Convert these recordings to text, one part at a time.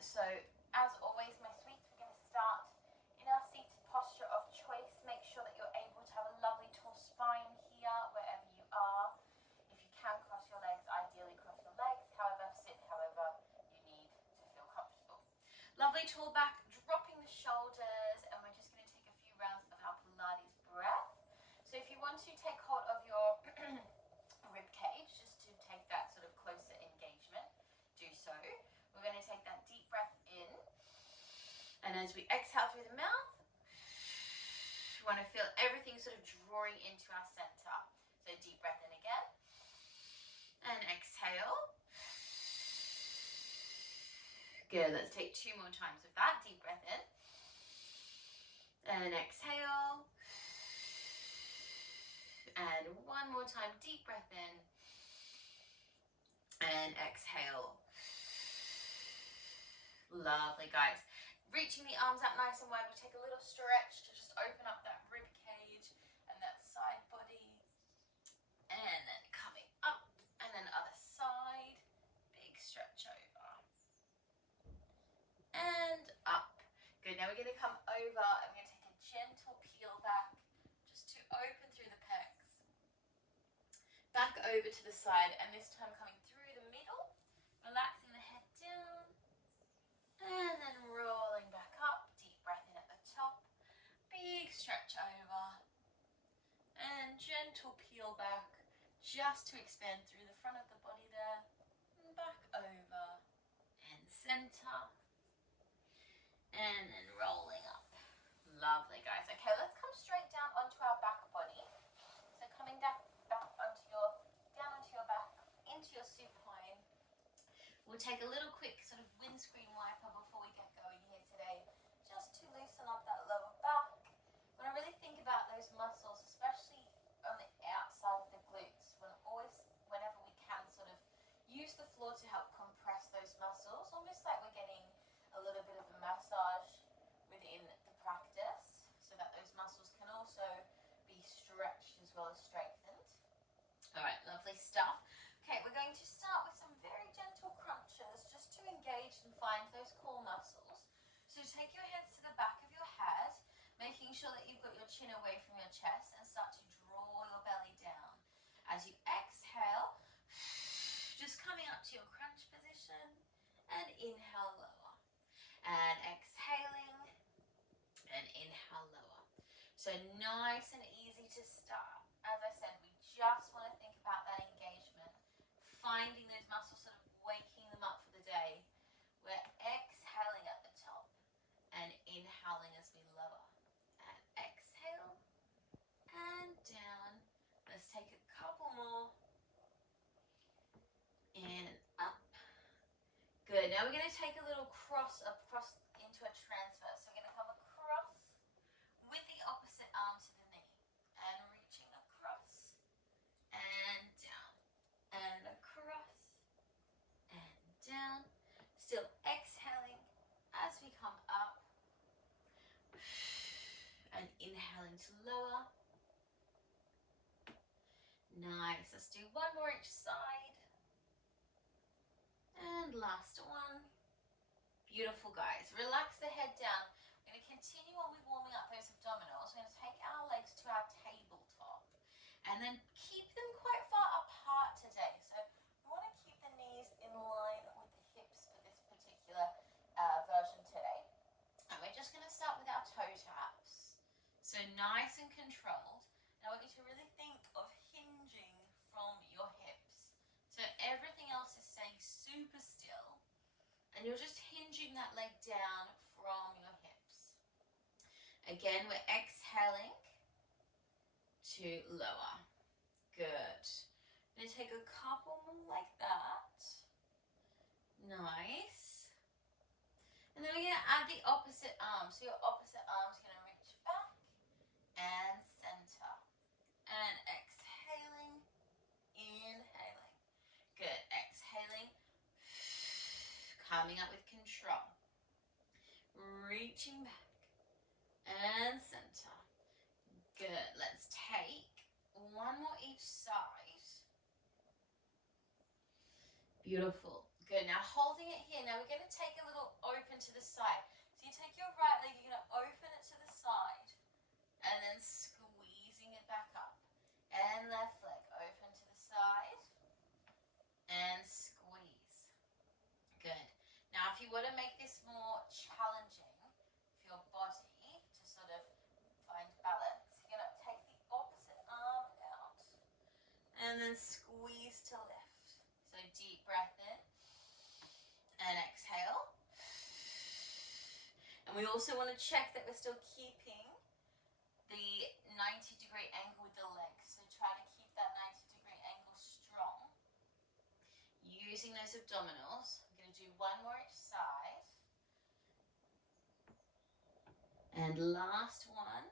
So as always, my sweets, we're going to start in our seated posture of choice. Make sure that you're able to have a lovely tall spine here wherever you are. If you can cross your legs, ideally cross your legs. However, sit however you need to feel comfortable. Lovely tall back, dropping the shoulders, and we're just going to take a few rounds of our Pilates breath. So if you want to take hold of your rib cage, just to take that sort of closer engagement, do so. We're going to take that deep breath in, and as we exhale through the mouth, we want to feel everything sort of drawing into our center. So deep breath in again, and exhale. Good, let's take 2 more times of that. Deep breath in, and exhale. And 1 more time, deep breath in, and exhale. Lovely, guys. Reaching the arms out nice and wide, we'll take a little stretch to just open up that rib cage and that side body. And then coming up, and then other side. Big stretch over. And up. Good, now we're going to come over and we're going to take a gentle peel back just to open through the pecs. Back over to the side, and this time coming through the middle, relaxing the head down. And then rolling back up, deep breath in at the top, big stretch over, and gentle peel back, just to expand through the front of the body there, and back over, and center, and then rolling up. Lovely, guys. Okay, let's come straight down onto our back body. So coming down onto your back, into your supine. We'll take a little quick sort of windscreen wiper before we get going here today, just to loosen up that lower back. We want to really think about those muscles, especially on the outside of the glutes. Whenever we can, sort of use the floor to help compress those muscles, almost like we're getting a little bit of a massage within the practice, so that those muscles can also be stretched as well as strengthened. All right, lovely stuff. Okay, we're going to start with some very gentle crunches just to engage and find those core muscles. So take your hands to the back of your head, making sure that you've got your chin away from your chest, and start to draw your belly down. As you exhale, just coming up to your crunch position, and inhale lower. And exhaling, and inhale lower. So nice and easy to start. As I said, we just want to think about that engagement, finding those muscles, sort of waking them up for the day. We're exhaling at the top and inhaling as we lower. And exhale and down. Let's take a couple more. And up. Good. Now we're going to take a little cross into a transfer. So we're going to come across with the opposite arm to the knee and reaching across and down and across and down. Still exhaling as we come up and inhaling to lower. Nice. Let's do 1 more each side. And last one. Beautiful, guys. Relax the head down. We're going to continue on with warming up those abdominals. We're going to take our legs to our tabletop and then keep them quite far apart today. So we want to keep the knees in line with the hips for this particular version today. And we're just going to start with our toe taps. So nice and controlled. Now I want you to really think of hinging from your hips. So everything else is staying super still, and you're just hinging that leg down from your hips. Again, we're exhaling to lower. Good. I'm going to take a couple more like that. Nice. And then we're going to add the opposite arm. So your opposite arm's going to reach back and center. And exhaling, inhaling. Good. Exhaling. Coming up with control. Reaching back and center. Good. Let's take 1 more each side. Beautiful. Good. Now holding it here. Now we're going to take a little to the side. So you take your right leg, you're going to open it to the side, and then squeezing it back up. And left leg, open to the side, and squeeze. Good. Now, if you want to make this more challenging for your body to sort of find balance, you're going to take the opposite arm out, and then squeeze to lift. So deep breath in, and exhale. And we also want to check that we're still keeping the 90-degree angle with the legs. So try to keep that 90-degree angle strong. Using those abdominals. I'm going to do one more each side. And last one.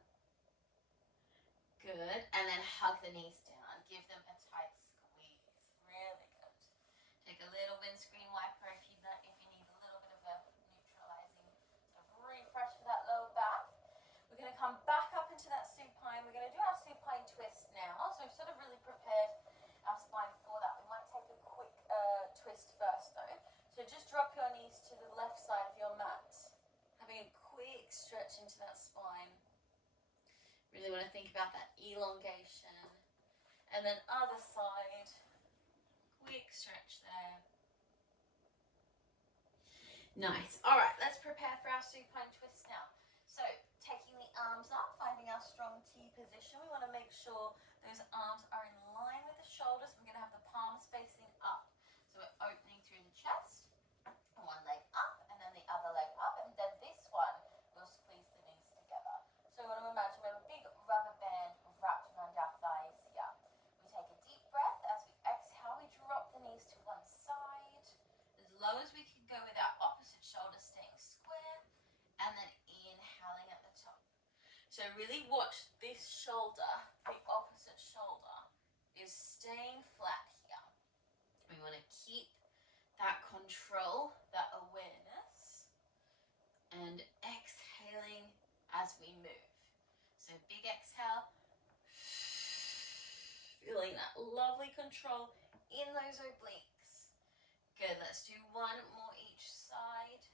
Good. And then hug the knees down. Give them a tight squeeze. Really good. Take a little windscreen wiper if you need a little bit of a neutralizing sort of refresh for that lower back. We're going to come back up into that supine. We're going to do our supine twist now. So we've sort of really prepared our spine for that. We might take a quick twist first though. So just drop your knees to the left side of your mat. Having a quick stretch into that spine. Really want to think about that elongation. And then other side. Quick stretch there. Nice. All right, let's prepare for our supine twist now. So taking the arms up, finding our strong T position. We want to make sure those arms are in line with the shoulders. We're going to have the palms facing up. So we're opening through the chest. One leg up and then the other leg up. And then this one, we'll squeeze the knees together. So we want to imagine we have a big rubber band wrapped around our thighs here. We take a deep breath. As we exhale, we drop the knees to one side. As low as we can go with our opposite shoulder staying square. And then inhaling at the top. So really watch this shoulder, the opposite shoulder, is staying flat here. We want to keep that control, that awareness, and exhaling as we move. So big exhale, feeling that lovely control in those obliques. Good, let's do one more each side.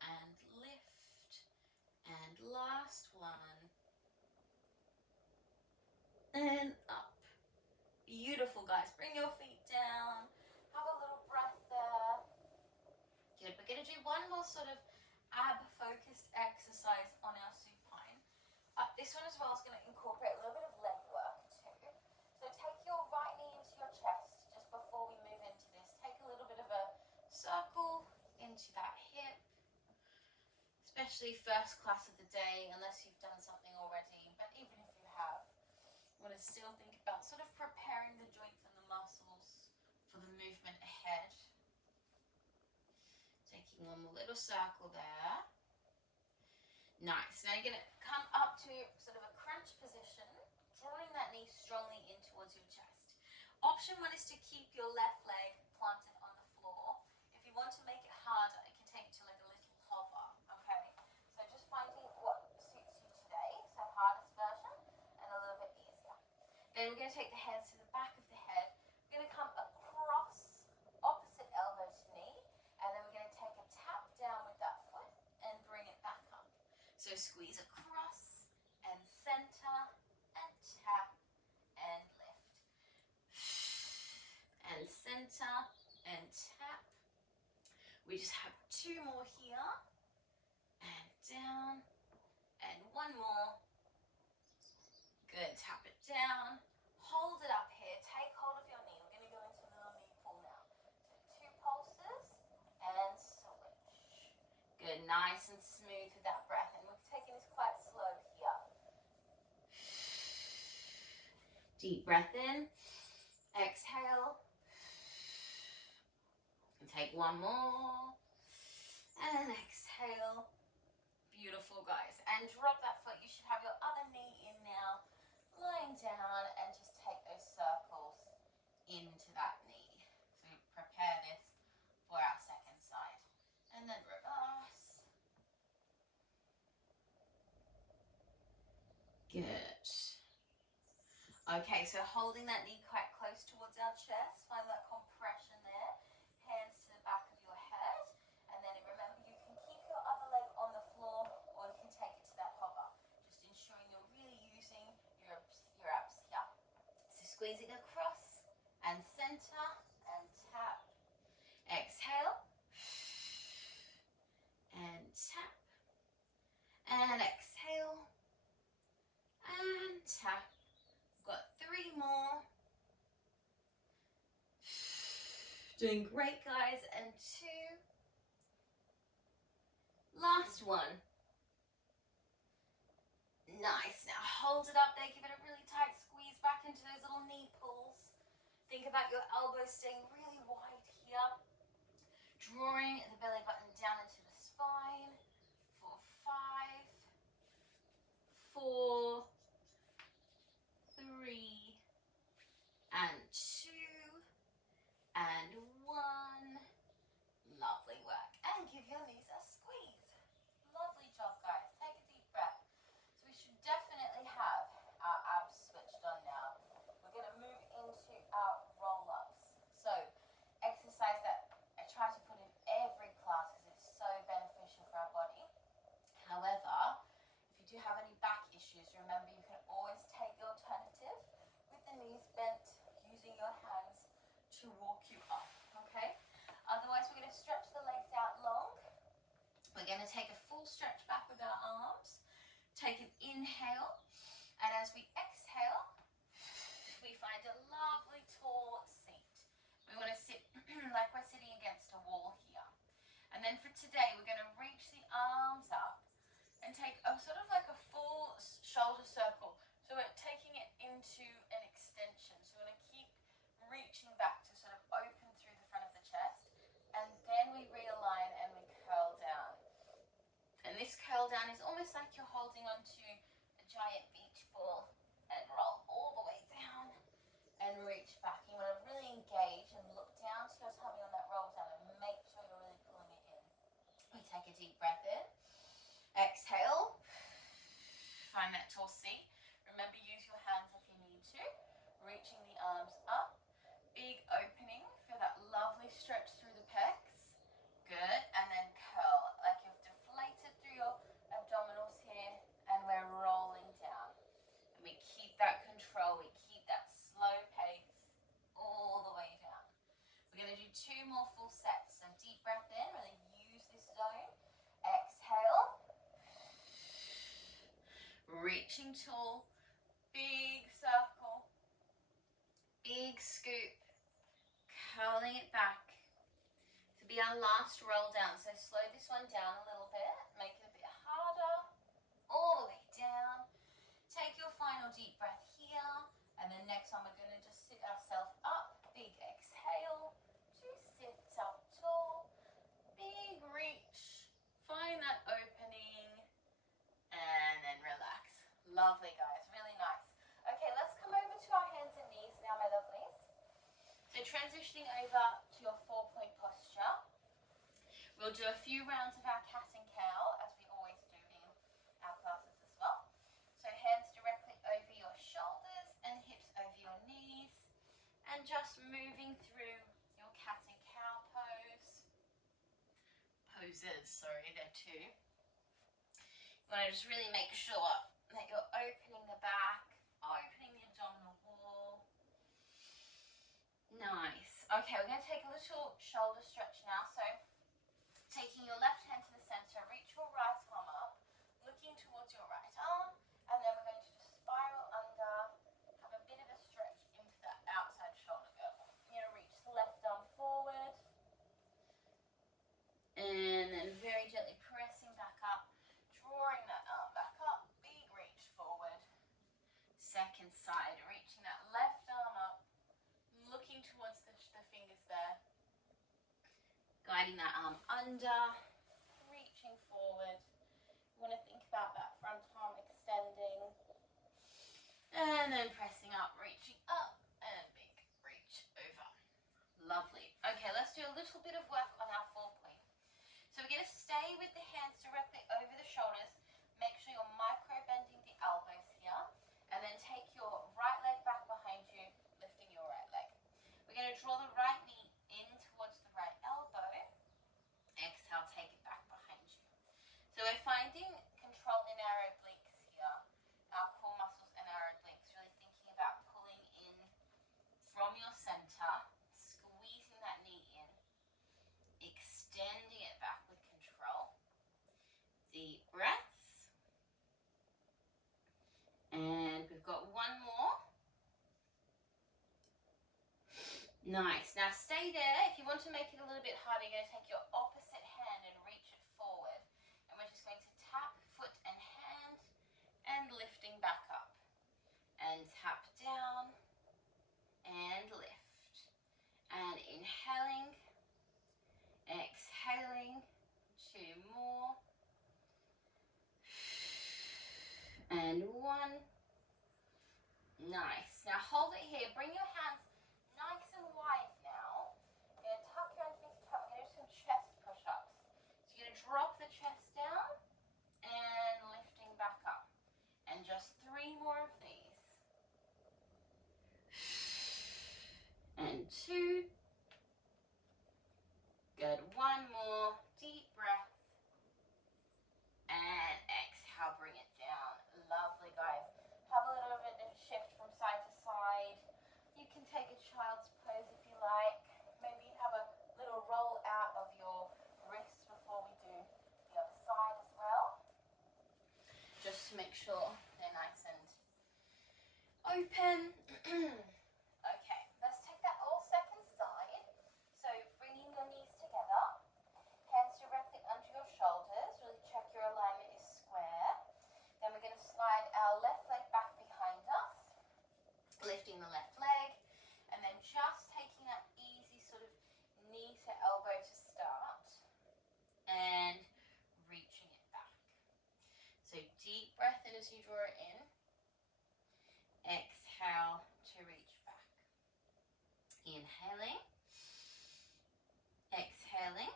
And lift. And last one. And up. Beautiful, guys. Bring your feet down. Have a little breath there. Good. We're going to do one more sort of ab-focused exercise on our supine. This one as well is going to incorporate a little bit of leg work too. So take your right knee into your chest just before we move into this. Take a little bit of a circle into that hip. Especially first class of the day, unless you've done something already. But even if you have, you want to still think about sort of preparing the joints and the muscles for the movement ahead. Taking one more little circle there. Nice. Now you're going to come up to sort of a crunch position, drawing that knee strongly in towards your chest. Option one is to keep your left leg planted on the floor. If you want to make it harder, you can take it to like a little hover. Okay, so just finding what suits you today. So hardest version and a little bit easier. Then we're going to take the hands to the back of the head. We're going to come across opposite elbow to knee, and then we're going to take a tap down with that foot and bring it back up. So squeeze across and center and tap and lift. And center and tap. We just have two more here. And down. And one more. Good. Tap it down. Hold it up here. Take hold of your knee. We're going to go into a little knee pull now. So 2 pulses and switch. Good. Nice and smooth with that breath. And we're taking this quite slow here. Deep breath in. Exhale. And take one more. And exhale. Beautiful, guys. And drop that foot. You should have your other knee in now. Lying down and just take those circles into that knee. So prepare this for our second side. And then reverse. Good. Okay, so holding that knee quite close towards our chest. Find that compression there. Hands to the back of your head. And then remember, you can Squeezing across and center and tap. Exhale and tap and exhale and tap. Got 3 more. Doing great, guys. And 2. Last one. Nice. Now hold it up there. Give it a really tight squeeze back into those little knee pulls. Think about your elbows staying really wide here. Drawing the belly button down into the spine. For 5, 4, 3, and 2, and 1. Lovely work. And give your knees a squeeze. Lovely job, guys. Take a deep breath. So we should definitely have our abs switched on now. We're going to move into our roll-ups. So exercise that I try to put in every class because it's so beneficial for our body. However, if you do have any back issues, remember you can always take the alternative with the knees bent, using your hands to walk you up, okay? Otherwise, we're going to stretch the legs out long. We're going to take a full stretch back with our arms. Take an inhale, and as we exhale, we find a lovely tall seat. We want to sit like we're sitting against a wall here. And then for today, we're going to reach the arms up and take a sort of like a full shoulder circle. So we're taking it into an extension. So we're going to keep reaching back to sort of open through the front of the chest. And then we realign and we curl down. And this curl down is almost like you're holding onto a giant beach ball and roll all the way down and reach back. You want to really engage and look down to your tummy on that roll down and make sure you're really pulling it in. We take a deep breath in. Exhale. Find that tall seat. Remember, use your hands if you need to. Reaching the arms up. Big opening. Feel that lovely stretch through the pecs. Good. And then curl. Like you've deflated through your abdominals here. And we're rolling down. And we keep that control. We keep that slow pace all the way down. We're going to do 2 more full sets. So deep breath in. Really use this zone. Exhale. Reaching tall. Big circle. Big scoop. Curling it back to be our last roll down. So slow this one down a little bit. Make it a bit harder. All the way down. Take your final deep breath here. And then next one we're going to just sit ourselves up. Big exhale to sit up tall. Big reach. Find that opening. And then relax. Lovely, guys. Really nice. Okay, let's come over to our hands and knees now, my lovelies. So transitioning over to your 4-point posture. We'll do a few rounds of our cat and cow, as we always do in our classes as well. So hands directly over your shoulders and hips over your knees. And just moving through your cat and cow poses, sorry, there too. You want to just really make sure that you're opening the back, opening the abdominal wall. Nice. Okay, we're going to take a little shoulder stretch now. So taking your left hand to the center, reach your right arm up, looking towards your right arm, and then we're going to just spiral under, have a bit of a stretch into that outside shoulder girdle. You're going to reach the left arm forward, and then very gently pressing back up, drawing that arm back up, big reach forward. Second side, reaching that left arm up, looking towards the fingers there, guiding that arm under, reaching forward. You want to think about that front arm extending, and then pressing up, reaching up, and big reach over. Lovely. Okay, let's do a little bit of work on our 4-point. So we're going to stay with the hands directly over the shoulders. Make sure you're micro bending the elbows here, and then take your right leg back behind you, lifting your right leg. We're going to draw the right knee in towards the right elbow. Exhale, take it back behind you. So we're finding control in our obliques here, our core muscles and our obliques, really thinking about pulling in Nice. Now stay there. If you want to make it a little bit harder, you're going to take your opposite hand and reach it forward. And we're just going to tap foot and hand and lifting back up. And tap down and lift. And inhaling, exhaling, 2 more. And 1. Nice. Now hold it here. Bring your hands nice and wide now. You're going to tuck your underneath toe. We're going to do some chest push-ups. So you're going to drop the chest down and lifting back up. And just 3 more of these. And 2. Good. 1 more. Deep breath. And exhale, bring it down. Lovely, guys. Have a little bit of shift from side to side. You can take a child's pose if you like. Maybe have a little roll out of your wrists before we do the other side as well. Just to make sure they're nice and open. Okay, let's take that whole second side. So bringing your knees together, hands directly under your shoulders. Really check your alignment is square. Then we're going to slide our left leg back behind us, lifting the left leg, and then just taking that easy sort of knee to elbow to start, and reaching it back. So deep breath in as you draw it in. Exhale to reach back. Inhaling. Exhaling.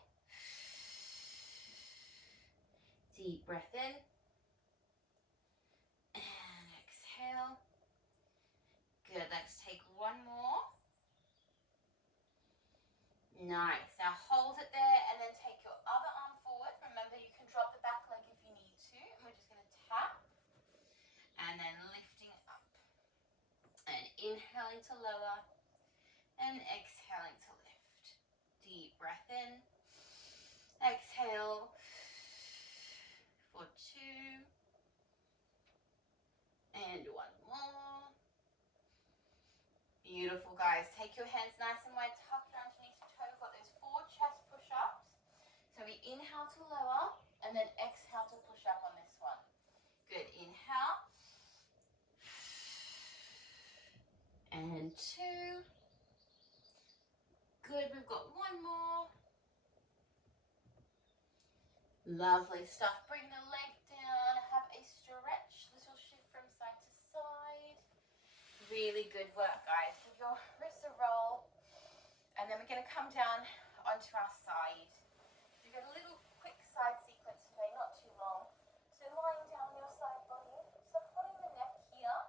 Deep breath in. And exhale. Good. Let's take 1 more. Nice. Now hold it there and then take your other arm forward. Remember, you can drop the back leg if you need to. And we're just going to tap. And then lifting up. And inhaling to lower. And exhaling to lift. Deep breath in. Exhale. For 2. And 1 more. Beautiful, guys. Take your hands nice and wide. Tuck your underneath your toe. We've got those 4 chest push-ups. So we inhale to lower and then exhale to push up on this one. Good. Inhale. And 2. Good. We've got 1 more. Lovely stuff. Bring the leg down. Have a stretch. Little shift from side to side. Really good work, guys. Give your wrists a roll. And then we're going to come down onto our side. We've got a little quick side sequence today, not too long. So lying down on your side body, supporting the neck here.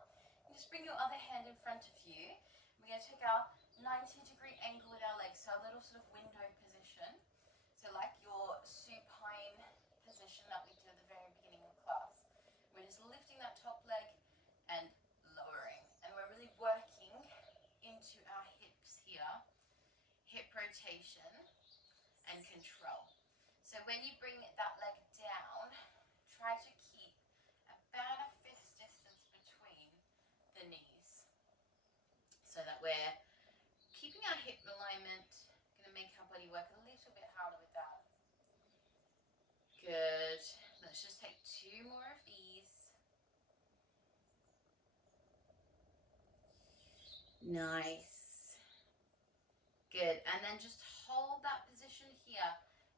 And just bring your other hand in front of you. We're going to take our 90-degree angle with our legs, so a little sort of window position. So like your supine position that we did at the very beginning of class. We're just lifting that top leg and lowering. And we're really working into our hips here. Hip rotation and control. So when you bring that leg down, try to keep about a fist distance between the knees. So that we're keeping our hip alignment. Going to make our body work a little bit harder with that. Good. Let's just take 2 more of these. Nice. Good. And then just hold that position here.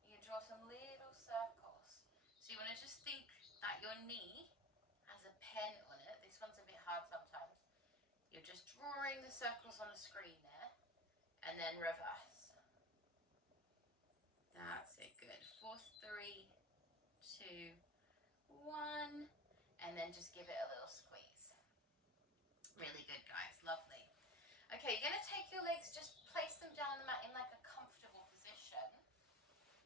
You can draw some little circles. So you want to just think that your knee has a pen on it. This one's a bit hard sometimes. You're just drawing the circles on the screen there. And then reverse. That's it. Good. 4, 3, 2, 1. And then just give it a little squeeze. Really good, guys. Lovely. Okay, you're going to take your legs, just place them down on the mat in like a comfortable position.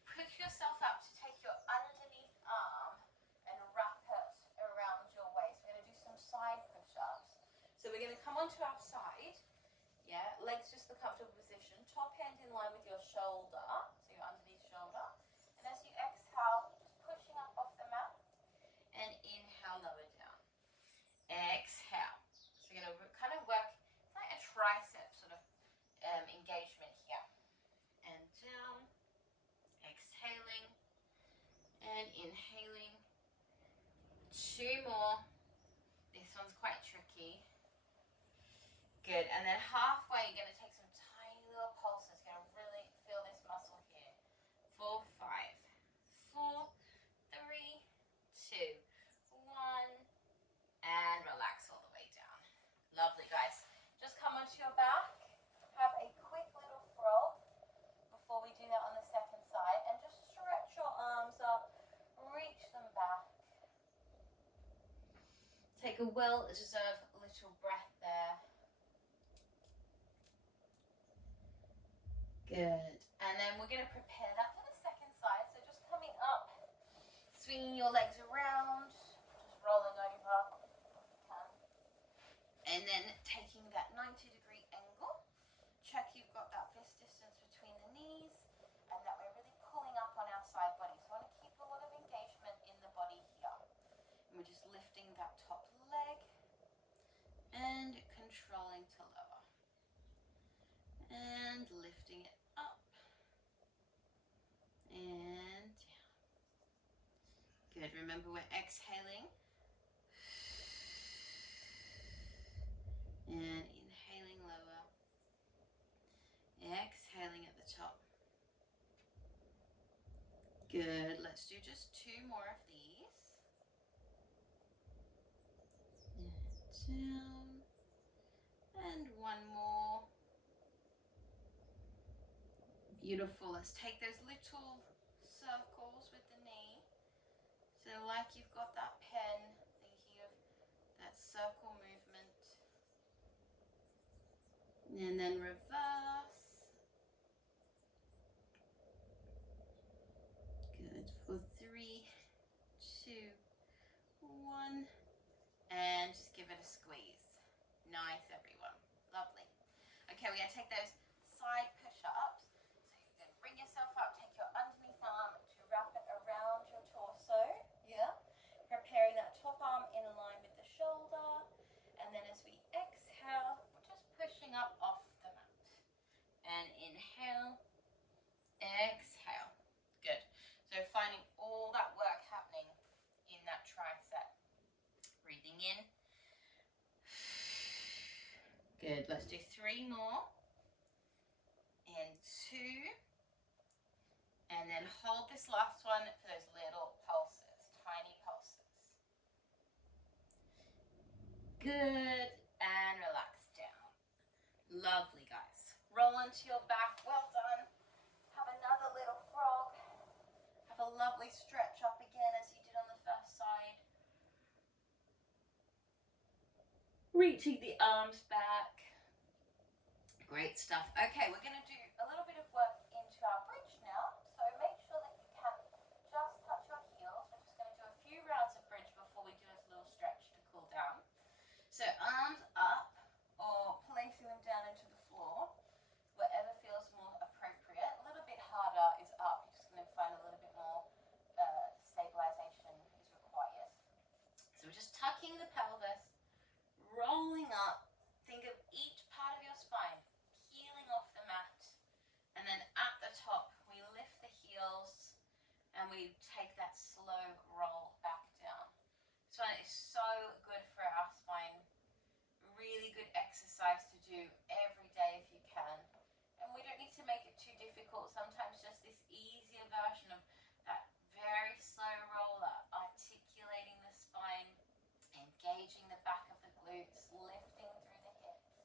Pick yourself up to take your underneath arm and wrap it around your waist. We're going to do some side push-ups. So we're going to come onto our side. Yeah, legs just the comfortable position. Top hand in line with your shoulder, so your underneath shoulder. And as you exhale, just pushing up off the mat. And inhale, lower down. Exhale. So you're going to kind of work, it's like a tricep sort of engagement. 2 more. This one's quite tricky. Good. And then halfway, you're going to take some tiny little pulses. You're going to really feel this muscle here. 4, 5, 4, 3, 2, 1. And relax all the way down. Lovely, guys. Just come onto your back. Have a quick little frog before we do that on the second side. And just stretch your arms up. Reach them back. Take a well-deserved little breath there. Good. And then we're going to prepare that for the second side. So just coming up, swinging your legs around, just rolling over if you can. And then taking that 90-degree angle. Check you've got that fist distance between the knees and that we're really pulling up on our side body. So I want to keep a lot of engagement in the body here. And we're just lifting that top leg and controlling to lower. And lifting it up and down. Good. Remember, we're exhaling and inhaling lower. Exhaling at the top. Good. Let's do just 2 more of these. And down. And 1 more. Beautiful. Let's take those little circles with the knee. So like you've got that pen, thinking of that circle movement. And then reverse. Good. For 3, 2, 1. And just give it a squeeze. Nice, everyone. Lovely. Okay, we're going to take those side push-ups. So you're going to bring yourself up, take your underneath arm to wrap it around your torso. Yeah. Preparing that top arm in line with the shoulder. And then as we exhale, we're just pushing up off the mat. And inhale, exhale. Good. So finding all that work happening in that tricep. Breathing in. Good. Let's do 3 more. And 2. And then hold this last one for those little pulses, tiny pulses. Good. And relax down. Lovely, guys. Roll onto your back. Well done. Have another little frog. Have a lovely stretch up again as you did on the first side. Reaching the arms back. Great stuff. Okay, we're going to do a little bit of work into our bridge now. So make sure that you can just touch your heels. We're just going to do a few rounds of bridge before we do a little stretch to cool down. So arms up or placing them down into the floor, whatever feels more appropriate. A little bit harder is up. You're just going to find a little bit more stabilization is required. So we're just tucking the pelvis, rolling up. Think of each part of your spine healing off the mat. And then at the top, we lift the heels and we take that slow roll back down. This one is so good for our spine. Really good exercise to do every day if you can. And we don't need to make it too difficult. Sometimes just this easier version of that very slow roller, articulating the spine, engaging the back of the glutes, lifting through the hips,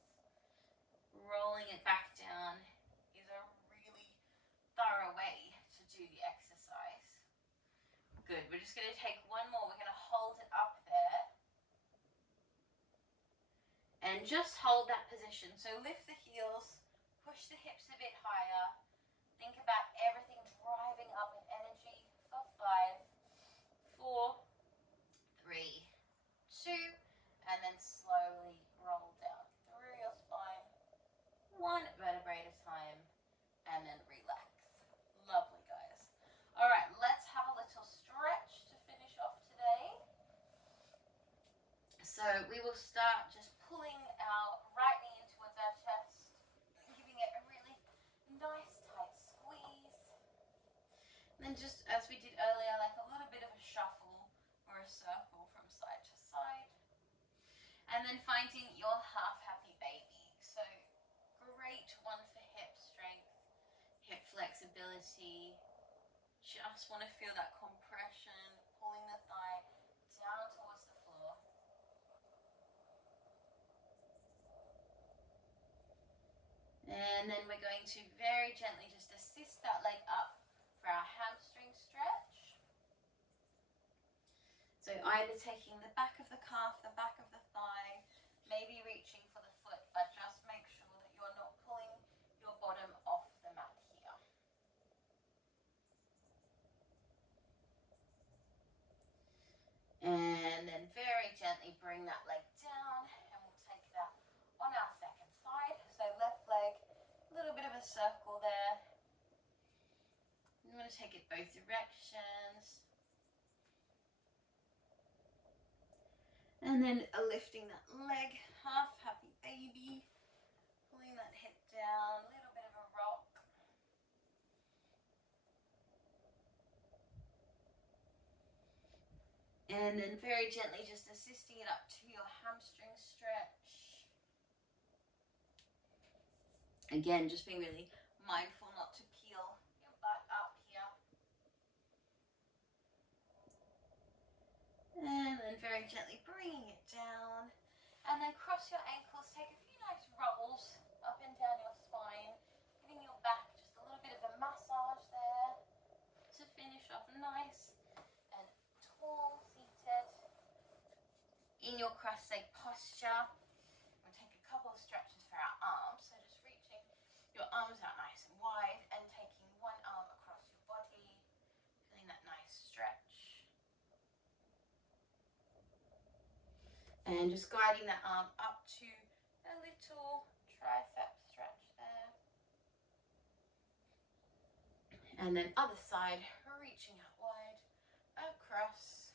rolling it back down is a really thorough way to do the exercise. Good. We're just going to take 1 more. We're going to hold it up there. And just hold that position. So lift the heels, push the hips a bit higher. Think about everything driving up in energy for 5, 4, 3, 2, and then slowly roll down through your spine, 1 vertebrae at a time, and then relax. Lovely, guys. All right, let's have a little stretch to finish off today. So we will start just pulling our right knee in towards our chest, giving it a really nice tight squeeze. And then just as we did earlier, like a little bit of a shuffle or a circle from side And then finding your half happy baby. So great one for hip strength, hip flexibility. Just want to feel that compression, pulling the thigh down towards the floor. And then we're going to very gently just assist that leg up for our hamstring stretch. So either taking the back of the calf, the back of the thigh, maybe reaching for the foot, but just make sure that you're not pulling your bottom off the mat here. And then very gently bring that leg down, and we'll take that on our second side. So left leg, a little bit of a circle there. You want to take it both directions. And then lifting that leg, half happy baby, pulling that hip down, a little bit of a rock. And then very gently just assisting it up to your hamstring stretch. Again, just being really mindful not to peel your butt up here. And then very gently bringing it down. And then cross your ankles, take a few nice rolls up and down your spine, giving your back just a little bit of a massage there to finish off nice and tall seated in your cross leg posture. We'll take a couple of stretches for our arms, so just reaching your arms out nice and wide and taking one arm across your body, feeling that nice stretch. And just guiding that arm up to a little tricep stretch there. And then other side, reaching out wide, across.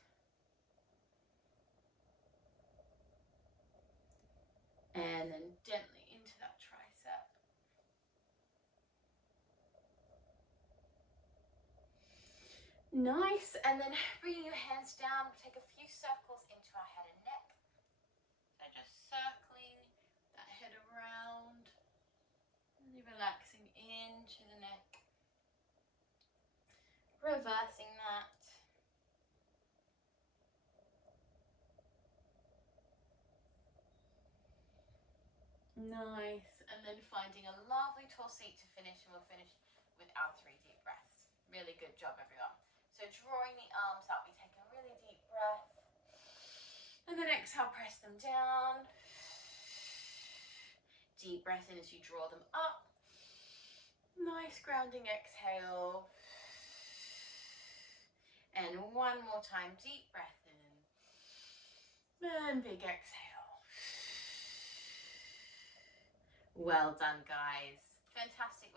And then gently into that tricep. Nice. And then bringing your hands down, take a few circles into our head and neck. So just circling that head around, really relaxing into the neck. Reversing that. Nice. And then finding a lovely tall seat to finish, and we'll finish with our 3 deep breaths. Really good job, everyone. So drawing the arms up, we take a really deep breath. And then exhale, press them down. Deep breath in as you draw them up. Nice grounding exhale. And one more time, deep breath in. And big exhale. Well done, guys. Fantastic.